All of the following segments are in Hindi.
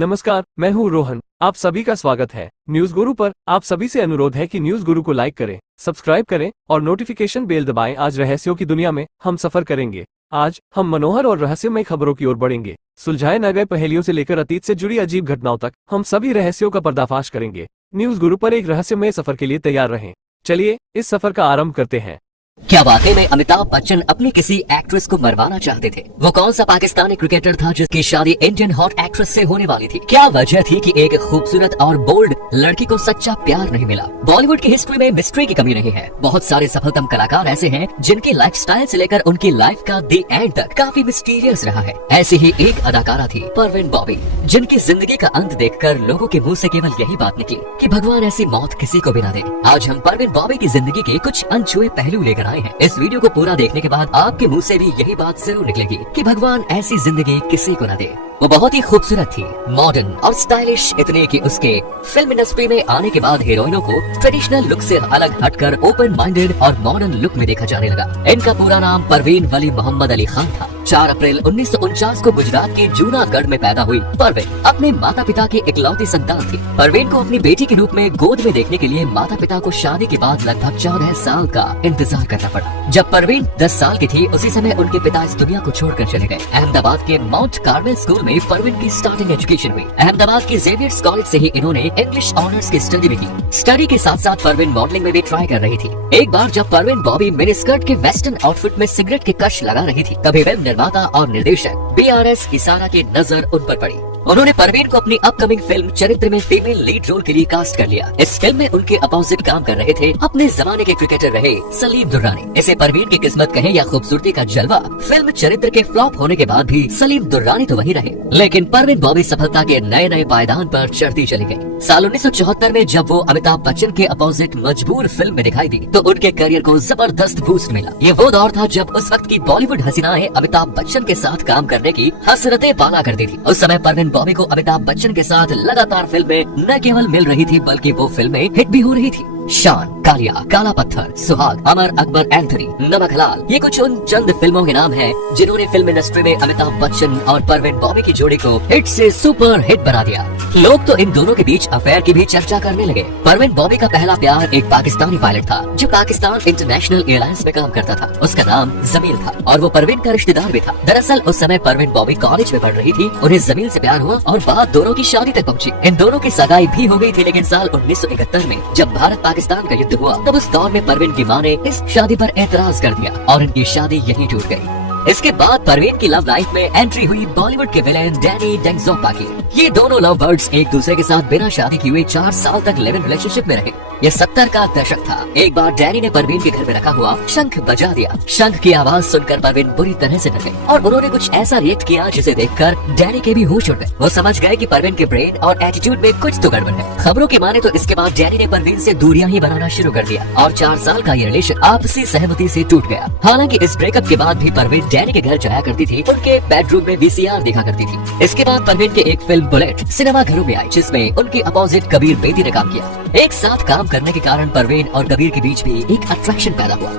नमस्कार, मैं हूँ रोहन। आप सभी का स्वागत है न्यूज गुरु पर। आप सभी से अनुरोध है कि न्यूज गुरु को लाइक करें, सब्सक्राइब करें और नोटिफिकेशन बेल दबाएं। आज रहस्यों की दुनिया में हम सफर करेंगे। आज हम मनोहर और रहस्यमय खबरों की ओर बढ़ेंगे। सुलझाए न गए पहेलियों से लेकर अतीत से जुड़ी अजीब घटनाओं तक हम सभी रहस्यों का पर्दाफाश करेंगे। न्यूज गुरु पर एक रहस्यमय सफर के लिए तैयार रहें। चलिए इस सफर का आरंभ करते हैं। क्या वाकई में अमिताभ बच्चन अपनी किसी एक्ट्रेस को मरवाना चाहते थे? वो कौन सा पाकिस्तानी क्रिकेटर था जिसकी शादी इंडियन हॉट एक्ट्रेस से होने वाली थी? क्या वजह थी कि एक खूबसूरत और बोल्ड लड़की को सच्चा प्यार नहीं मिला? बॉलीवुड की हिस्ट्री में मिस्ट्री की कमी नहीं है। बहुत सारे सफलतम कलाकार ऐसे हैं जिनकी लाइफस्टाइल से लेकर उनकी लाइफ का दी एंड तक काफी मिस्टीरियस रहा है। ऐसी ही एक अदाकारा थी परवीन बॉबी, जिनकी जिंदगी का अंत देखकर लोगों के मुंह से केवल यही बात निकली कि भगवान ऐसी मौत किसी को भी ना दे। आज हम परवीन बॉबी की जिंदगी के कुछ अनछुए पहलू लेकर आए हैं। इस वीडियो को पूरा देखने के बाद आपके मुंह से भी यही बात जरूर निकलेगी कि भगवान ऐसी जिंदगी किसी को न दे। वो बहुत ही खूबसूरत थी, मॉडर्न और स्टाइलिश, इतने कि उसके फिल्म इंडस्ट्री में आने के बाद हीरोइनों को ट्रेडिशनल लुक से अलग हटकर ओपन माइंडेड और मॉडर्न लुक में देखा जाने लगा। इनका पूरा नाम परवीन वली मोहम्मद अली खान था। 4 अप्रैल 1949 को गुजरात के जूनागढ़ में पैदा हुई परवीन अपने माता पिता की इकलौती संतान थी। परवीन को अपनी बेटी के रूप में गोद में देखने के लिए माता पिता को शादी के बाद लगभग 14 साल का इंतजार करना पड़ा। जब परवीन 10 साल की थी, उसी समय उनके पिता इस दुनिया को छोड़कर चले गए। अहमदाबाद के माउंट कार्मेल स्कूल में परवीन की स्टार्टिंग एजुकेशन हुई। अहमदाबाद के जेवियर्स कॉलेज से ही इन्होंने इंग्लिश ऑनर्स की स्टडी भी की। स्टडी के साथ साथ परवीन मॉडलिंग में भी ट्राई कर रही थी। एक बार जब परवीन बॉबी मिनी स्कर्ट के वेस्टर्न आउटफिट में सिगरेट की कश लगा रही थी, तभी फिल्म निर्माता और निर्देशक BRS इसारा की नजर उन पर पड़ी। उन्होंने परवीन को अपनी अपकमिंग फिल्म चरित्र में फीमेल लीड रोल के लिए कास्ट कर लिया। इस फिल्म में उनके अपोजिट काम कर रहे थे अपने जमाने के क्रिकेटर रहे सलीम दुर्रानी। इसे परवीन की किस्मत कहे या खूबसूरती का जलवा, फिल्म चरित्र के फ्लॉप होने के बाद भी सलीम दुर्रानी तो वही रहे, लेकिन परवीन बॉबी सफलता के नए नए पायदान पर चढ़ती चली गयी। साल 1974 में जब वो अमिताभ बच्चन के अपोजिट मजबूर फिल्म में दिखाई दी तो उनके करियर को जबरदस्त बूस्ट मिला। ये वो दौर था जब उस वक्त की बॉलीवुड हसीनाएं अमिताभ बच्चन के साथ काम करने की हसरतें पाला करती थी। उस समय परवीन बॉबी को अमिताभ बच्चन के साथ लगातार फिल्में न केवल मिल रही थी बल्कि वो फिल्में हिट भी हो रही थी। शान, कालिया, काला पत्थर, सुहाग, अमर अकबर एंथनी, नमक हलाल, ये कुछ उन चंद फिल्मों के नाम हैं जिन्होंने फिल्म इंडस्ट्री में अमिताभ बच्चन और परवीन बॉबी की जोड़ी को हिट से सुपर हिट बना दिया। लोग तो इन दोनों के बीच अफेयर की भी चर्चा करने लगे। परवीन बॉबी का पहला प्यार एक पाकिस्तानी पायलट था जो पाकिस्तान इंटरनेशनल एयरलाइंस में काम करता था। उसका नाम जमील था और वो परवीन का रिश्तेदार भी था। दरअसल उस समय परवीन बॉबी कॉलेज में पढ़ रही थी, उन्हें जमील से प्यार हुआ और बात दोनों की शादी तक पहुंची। इन दोनों की सगाई भी हो गई थी, लेकिन साल 1971 में जब भारत पाकिस्तान का युद्ध हुआ तब उस दौर में परवीन की मां ने इस शादी पर एतराज कर दिया और इनकी शादी यहीं टूट गई। इसके बाद परवीन की लव लाइफ में एंट्री हुई बॉलीवुड के विलेन डैनी डेंगजोपा की। ये दोनों लव बर्ड्स एक दूसरे के साथ बिना शादी किए हुए 4 साल तक लिव इन रिलेशनशिप में रहे। ये 70 का दशक था। एक बार डैनी ने परवीन के घर में रखा हुआ शंख बजा दिया। शंख की आवाज सुनकर परवीन बुरी तरह से डर गई और उन्होंने कुछ ऐसा रिएक्ट किया जिसे देखकर डैनी के भी होश उड़ गए। वो समझ गए कि परवीन के ब्रेन और एटीट्यूड में कुछ तो गड़बड़ है। खबरों की माने तो इसके बाद डैनी ने परवीन से दूरियां ही बनाना शुरू कर दिया और 4 साल का ये रिलेशन आपसी सहमति से टूट गया। हालांकि इस ब्रेकअप के बाद भी परवीन डैनी के घर जाया करती थी, उनके बेडरूम में VCR देखा करती थी। इसके बाद परवीन की एक फिल्म बुलेट सिनेमा घरों में आई जिसमें उनके अपोजिट कबीर बेदी ने काम किया। एक साथ काम करने के कारण परवीन और कबीर के बीच भी एक अट्रैक्शन पैदा हुआ।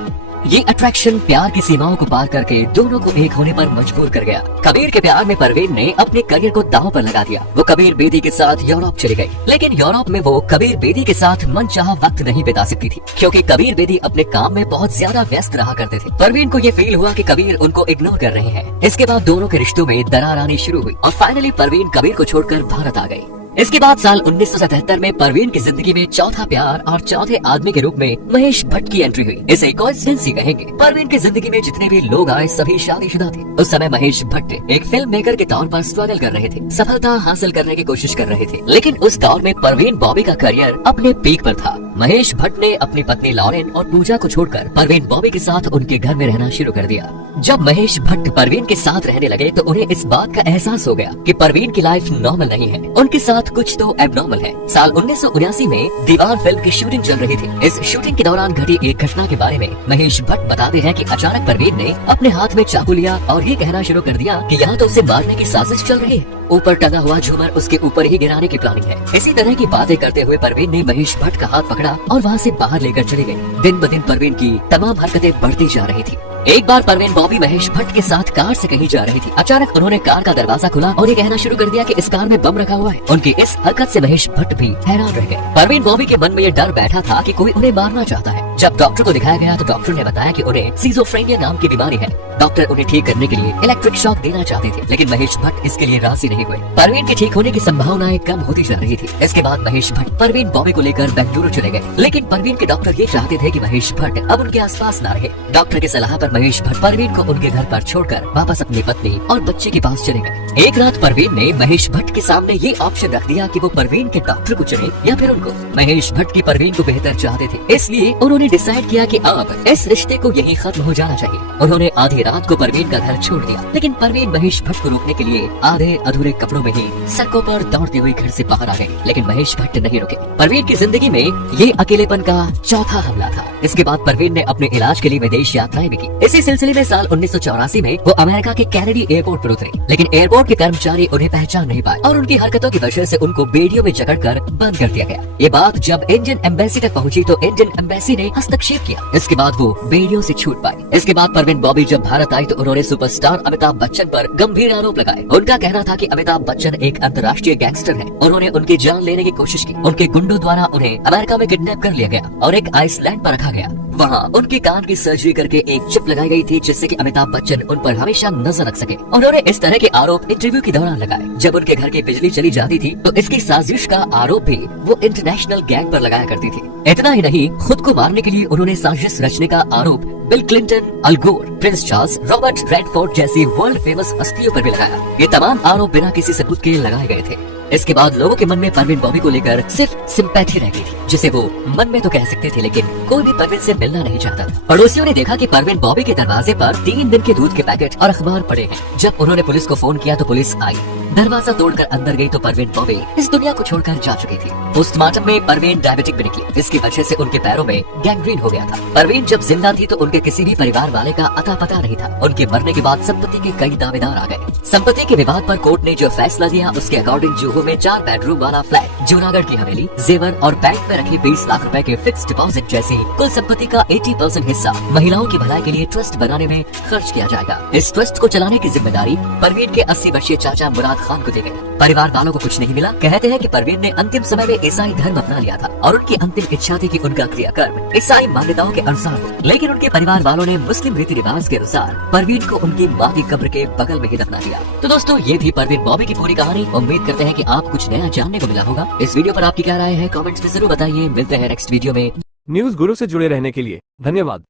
ये अट्रैक्शन प्यार की सीमाओं को पार करके दोनों को एक होने पर मजबूर कर गया। कबीर के प्यार में परवीन ने अपने करियर को दांव पर लगा दिया। वो कबीर बेदी के साथ यूरोप चली गई, लेकिन यूरोप में वो कबीर बेदी के साथ मनचाहा वक्त नहीं बिता सकती थी क्योंकि कबीर बेदी अपने काम में बहुत ज्यादा व्यस्त रहा करते थे। परवीन को ये फील हुआ कि कबीर उनको इग्नोर कर रहे हैं। इसके बाद दोनों के रिश्तों में दरार आनी शुरू हुई और फाइनली परवीन कबीर को छोड़कर भारत आ गई। इसके बाद साल 1977 में परवीन की जिंदगी में चौथा प्यार और चौथे आदमी के रूप में महेश भट्ट की एंट्री हुई। इसे कोइंसिडेंस ही कहेंगे। परवीन की जिंदगी में जितने भी लोग आए सभी शादीशुदा थे। उस समय महेश भट्ट एक फिल्म मेकर के तौर पर स्ट्रगल कर रहे थे, सफलता हासिल करने की कोशिश कर रहे थे, लेकिन उस दौर में परवीन बॉबी का करियर अपने पीक पर था। महेश भट्ट ने अपनी पत्नी लॉरेन और पूजा को छोड़कर परवीन बॉबी के साथ उनके घर में रहना शुरू कर दिया। जब महेश भट्ट परवीन के साथ रहने लगे तो उन्हें इस बात का एहसास हो गया कि परवीन की लाइफ नॉर्मल नहीं है, उनके साथ कुछ तो एबनॉर्मल है। साल 1979 में दीवार फिल्म की शूटिंग चल रही थी। इस शूटिंग के दौरान घटी एक घटना के बारे में महेश भट्ट बताते हैं कि अचानक परवीन ने अपने हाथ में चाकू लिया और ये कहना शुरू कर दिया कि यहाँ तो उसे मारने की साजिश चल रही है। ऊपर टंगा हुआ झूमर उसके ऊपर ही गिराने की प्लानिंग है। इसी तरह की बातें करते हुए परवीन ने महेश भट्ट का हाथ पकड़ा और वहाँ से बाहर लेकर चली गई। दिन ब दिन परवीन की तमाम हरकतें बढ़ती जा रही थी। एक बार परवीन बॉबी महेश भट्ट के साथ कार से कहीं जा रही थी। अचानक उन्होंने कार का दरवाजा खुला और ये कहना शुरू कर दिया कि इस कार में बम रखा हुआ है। उनकी इस हरकत से महेश भट्ट भी हैरान रह गए। परवीन बॉबी के मन में ये डर बैठा था कि कोई उन्हें मारना चाहता है। जब डॉक्टर को दिखाया गया तो डॉक्टर ने बताया कि उन्हें सिजोफ्रेनिया नाम की बीमारी है। डॉक्टर उन्हें ठीक करने के लिए इलेक्ट्रिक शॉक देना चाहते थे, लेकिन महेश भट्ट इसके लिए राजी नहीं हुए। परवीन के ठीक होने की संभावनाएं कम होती जा रही थी। इसके बाद महेश भट्ट परवीन बॉबी को लेकर बेंगलुरु चले गए, लेकिन परवीन के डॉक्टर ये चाहते थे कि महेश भट्ट अब उनके आसपास न रहे। डॉक्टर की सलाह पर महेश भट्ट परवीन को उनके घर पर छोड़कर वापस अपनी पत्नी और बच्चे के पास चले गए। एक रात परवीन ने महेश भट्ट के सामने ये ऑप्शन रख दिया कि वो परवीन के डॉक्टर को चुने या फिर उनको। महेश भट्ट की परवीन को बेहतर चाहते थे, इसलिए उन्होंने डिसाइड किया कि अब इस रिश्ते को यहीं खत्म हो जाना चाहिए। उन्होंने आधी रात को परवीन का घर छोड़ दिया, लेकिन परवीन महेश भट्ट को रोकने के लिए आधे अधूरे कपड़ों में ही सड़कों पर दौड़ते हुए घर से बाहर आ गए, लेकिन महेश भट्ट नहीं रुके। परवीन की जिंदगी में ये अकेलेपन का चौथा हमला था। इसके बाद परवीन ने अपने इलाज के लिए विदेश यात्राएं भी की। इसी सिलसिले में साल 1984 में वो अमेरिका के कैनेडी एयरपोर्ट पर उतरे, लेकिन एयरपोर्ट के कर्मचारी उन्हें पहचान नहीं पाए और उनकी हरकतों की वजह से उनको बेड़ियों में जकड़कर बंद कर दिया गया। ये बात जब इंडियन एम्बेसी तक पहुंची तो इंडियन एम्बेसी ने हस्तक्षेप किया। इसके बाद वो बेड़ियों से छूट पाई। इसके बाद परवीन बॉबी जब भारत आई तो उन्होंने सुपरस्टार अमिताभ बच्चन पर गंभीर आरोप लगाए। उनका कहना था कि अमिताभ बच्चन एक अंतर्राष्ट्रीय गैंगस्टर है। उन्होंने उनकी जान लेने की कोशिश की। उनके गुंडों द्वारा उन्हें अमेरिका में किडनैप कर लिया गया और एक आइसलैंड पर रखा गया। वहाँ उनके कान की सर्जरी करके एक चिप लगाई गई थी, जिससे कि अमिताभ बच्चन उन पर हमेशा नजर रख सके। उन्होंने इस तरह के आरोप इंटरव्यू के दौरान लगाए। जब उनके घर की बिजली चली जाती थी तो इसकी साजिश का आरोप भी वो इंटरनेशनल गैंग पर लगाया करती थी। इतना ही नहीं, खुद को मारने के लिए उन्होंने साजिश रचने का आरोप बिल क्लिंटन, अल गोर, प्रिंस चार्ल्स, रॉबर्ट रेडफोर्ड जैसी वर्ल्ड फेमस हस्तियों पर भी लगाया। ये तमाम आरोप बिना किसी सबूत के लगाए गए थे। इसके बाद लोगों के मन में परवीन बॉबी को लेकर सिर्फ सिंपैथी रह गई थी, जिसे वो मन में तो कह सकते थे, लेकिन कोई भी परवीन से मिलना नहीं चाहता था। पड़ोसियों ने देखा कि परवीन बॉबी के दरवाजे पर 3 दिन के दूध के पैकेट और अखबार पड़े हैं। जब उन्होंने पुलिस को फोन किया तो पुलिस आई। दरवाजा तोड़कर अंदर गई तो परवीन बॉबी इस दुनिया को छोड़कर जा चुकी थी। पोस्टमार्टम में परवीन डायबिटिक भी निकली। इसकी वजह से उनके पैरों में गैंग्रीन हो गया था। परवीन जब जिंदा थी तो उनके किसी भी परिवार वाले का अता पता नहीं था। उनके मरने के बाद संपत्ति के कई दावेदार आ गए। संपत्ति के विवाद पर कोर्ट ने जो फैसला दिया उसके अकॉर्डिंग जुहू में 4 बेडरूम वाला फ्लैट, जूनागढ़ की हवेली, जेवर और बैंक में रखी 20 लाख रुपए के फिक्स डिपॉजिट जैसी कुल संपत्ति का 80% हिस्सा महिलाओं की भलाई के लिए ट्रस्ट बनाने में खर्च किया जाएगा। इस ट्रस्ट को चलाने की जिम्मेदारी परवीन के 80 वर्षीय चाचा मुराद खान को दी गई। परिवार वालों को कुछ नहीं मिला। कहते हैं कि परवीन ने अंतिम समय में ईसाई धर्म अपना लिया था और उनकी अंतिम इच्छा थी कि उनका क्रियाकर्म ईसाई मान्यताओं के अनुसार हो, लेकिन उनके परिवार वालों ने मुस्लिम रीति रिवाज के अनुसार परवीन को उनकी मां की कब्र के बगल में ही दफना दिया। तो दोस्तों, ये थी परवीन बॉबी की पूरी कहानी। उम्मीद करते हैं कि आप कुछ नया जानने को मिला होगा। इस वीडियो पर आपकी क्या राय है कमेंट्स में जरूर बताइए। मिलते हैं नेक्स्ट वीडियो में। न्यूज गुरु से जुड़े रहने के लिए धन्यवाद।